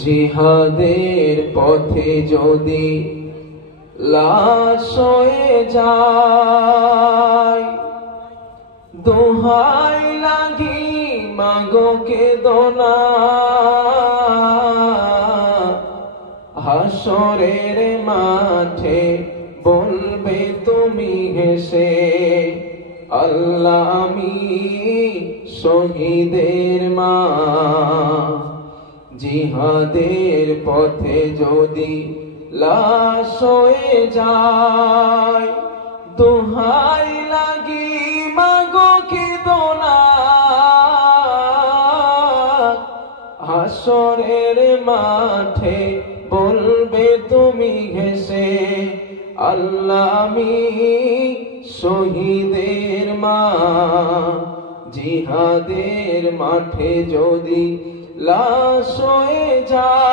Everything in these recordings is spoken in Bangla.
জিহাদের পথে যদি লাশ হয়ে যায়, দোহাই লাগি মাগো কেঁদো না, হাসরের মাঠে বলবে তুমি হেসে, আল্লাহ আমি শহীদের মা। জিহাদের পথে যদি লাশ হয়ে যায়, দোহাই লাগি মাগো কেঁদো না, হাসরের মাঠে বলবে তুমি হেসে, আল্লাহ আমি শহীদের মা। জিহাদের মাঠে যদি লাশ হয়ে যায়,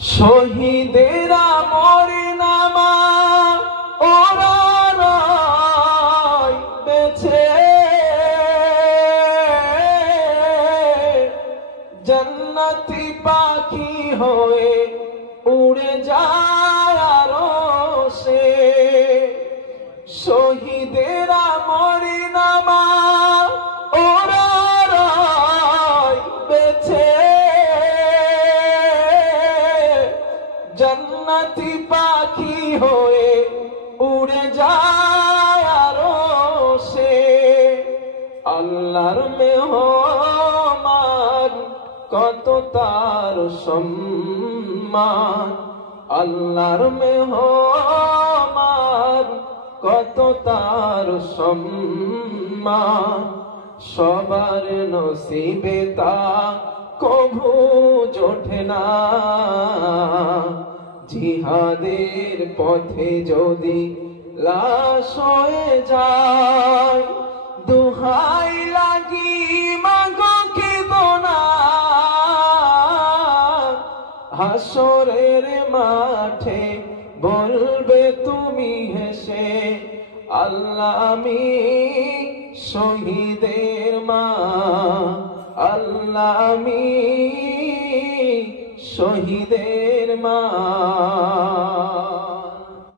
শহীদেরা মরে না মা, ওরা রয় বেঁচে, জান্নাতি পাখি হয়ে উড়ে যায় আরশে। শহীদেরা মরে না মা, ওরা রয় বেঁচে, জান্নাতি পাখি হয়ে উড়ে যায় আরশে। আল্লাহর মেহমান কত তার সম্মান, আল্লাহর মেহমান কত তার সম্মান, সবার নসিবে তা কভু জোটে না। জিহাদের পথে যদি লাশ হয়ে যায়, দোহাই লাগি মাগো কেঁদো না, হাসরের মাঠে বলবে তুমি হেসে, আল্লাহ আমি শহীদের মা, আল্লাহ আমি শহীদের মা।